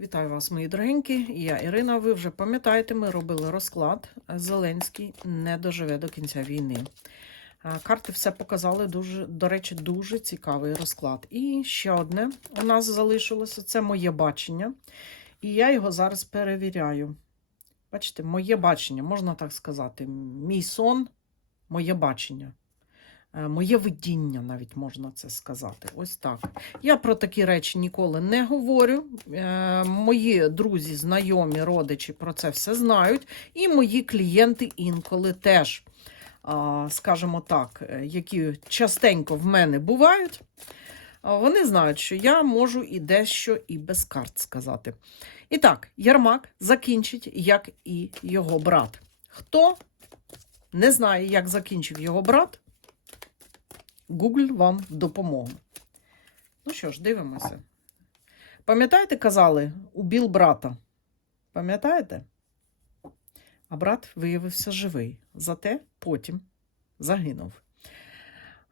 Вітаю вас, мої дорогенькі. Я Ірина. Ви вже пам'ятаєте, ми робили розклад. Зеленський не доживе до кінця війни. Карти все показали дуже, до речі, дуже цікавий розклад. І ще одне у нас залишилося це моє бачення. І я його зараз перевіряю. Бачите, моє бачення, можна так сказати. Мій сон, моє бачення. Е, Моє видіння, навіть можна це сказати. Ось так. Я про такі речі ніколи не говорю. Е, Мої друзі, знайомі, родичі про це все знають. І мої клієнти інколи теж, скажімо так, е, які частенько в мене бувають. Вони знають, що я можу і дещо і без карт сказати. І так, Ярмак закінчить, як і його брат. Хто не знає, як закінчив його брат, Google вам в допомогу. Ну що ж, дивимося. Пам'ятаєте, казали, убіл брата? Пам'ятаєте? А брат виявився живий. Зате потім загинув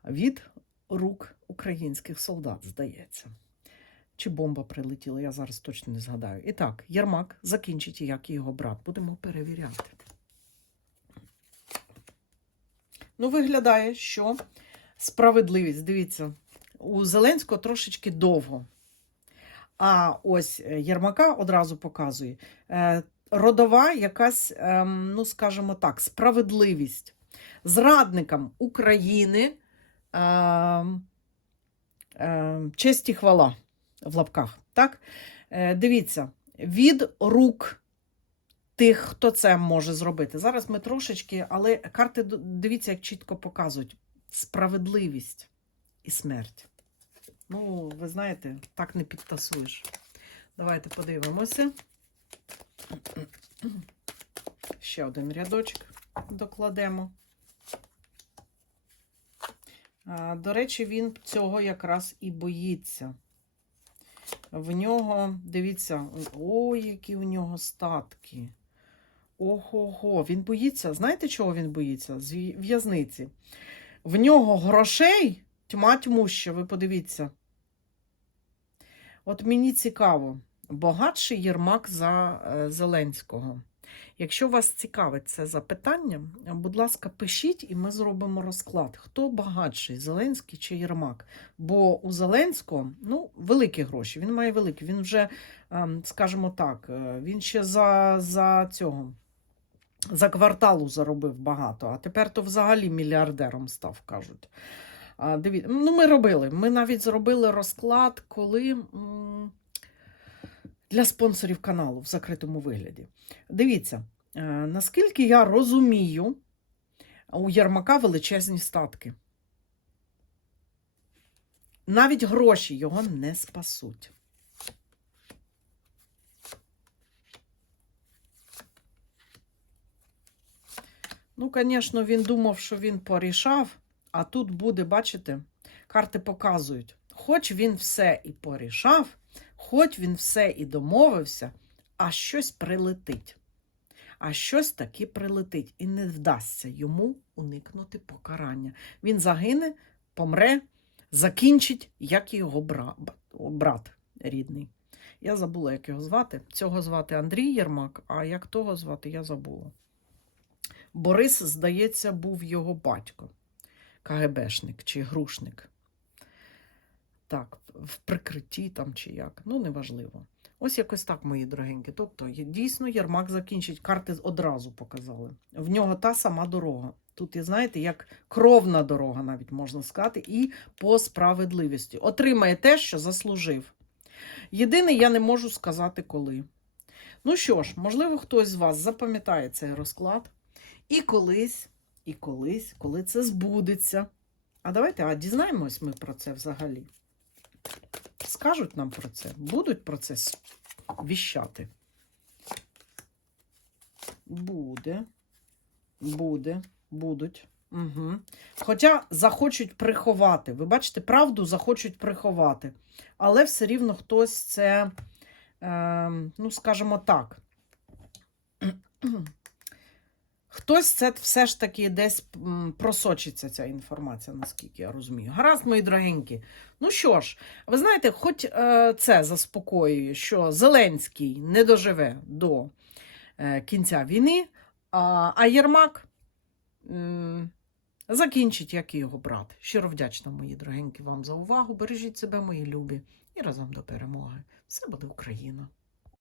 від рук українських солдат, здається. Чи бомба прилетіла, я зараз точно не згадаю. І так, Ярмак закінчить, як і його брат. Будемо перевіряти. Ну, виглядає, що справедливість. Дивіться, у Зеленського трошечки довго. А ось е, Єрмака одразу показує е, родова якась, ем, ну скажімо так, справедливість. Зрадникам України ем, ем, честь і хвала в лапках. Так? Е, Дивіться, від рук тих, хто це може зробити. Зараз ми трошечки, але карти, дивіться, як чітко показують справедливість і смерть. Ну, ви знаєте, так не підтасуєш. Давайте подивимося. Ще один рядочок докладемо. До речі, він цього якраз і боїться. В нього, дивіться, ой, які у нього статки. Ого-го, він боїться. Знаєте, чого він боїться? З в'язниці. В нього грошей тьма тьмуща, ви подивіться. От мені цікаво, багатший Єрмак за е, Зеленського. Якщо вас цікавить це запитання, будь ласка, пишіть і ми зробимо розклад. Хто багатший, Зеленський чи Єрмак? Бо у Зеленського ну, великі гроші. Він має великі. Він вже, ем, скажімо так, е, він ще за, за цього. За кварталу заробив багато, а тепер то взагалі мільярдером став, кажуть. А, дивіться, ну ми робили. Ми навіть зробили розклад, коли для спонсорів каналу в закритому вигляді. Дивіться, е, наскільки я розумію, у Єрмака величезні статки. Навіть гроші його не спасуть. Ну, звісно, він думав, що він порішав, а тут буде, бачите, карти показують. Хоч він все і порішав, хоч він все і домовився, а щось прилетить. А щось таки прилетить, і не вдасться йому уникнути покарання. Він загине, помре, закінчить, як і його бра- брат рідний. Я забула, як його звати. Цього звати Андрій Єрмак, а як того звати, я забула. Борис, здається, був його батько, КГБшник чи грушник. Так, в прикритті там чи як. Ну, неважливо. Ось якось так, мої дорогенькі. Тобто, дійсно, Єрмак закінчить. Карти одразу показали. В нього та сама дорога. Тут, знаєте, як кровна дорога, навіть можна сказати, і по справедливості. Отримає те, що заслужив. Єдине, я не можу сказати, коли. Ну що ж, можливо, хтось з вас запам'ятає цей розклад. І колись, і колись, коли це збудеться. А давайте а дізнаємось ми про це взагалі. Скажуть нам про це, будуть про це віщати. Буде, буде, будуть. Угу. Хоча захочуть приховати. Ви бачите, правду захочуть приховати. Але все рівно хтось це, е, ну, скажімо так, хтось це все ж таки десь просочиться ця інформація, наскільки я розумію. Гаразд, мої дорогенькі. Ну що ж, ви знаєте, хоч е, це заспокоює, що Зеленський не доживе до е, кінця війни, а, Єрмак закінчить, як і його брат. Щиро вдячна, мої дорогенькі, вам за увагу. Бережіть себе, мої любі, і разом до перемоги. Все буде Україна!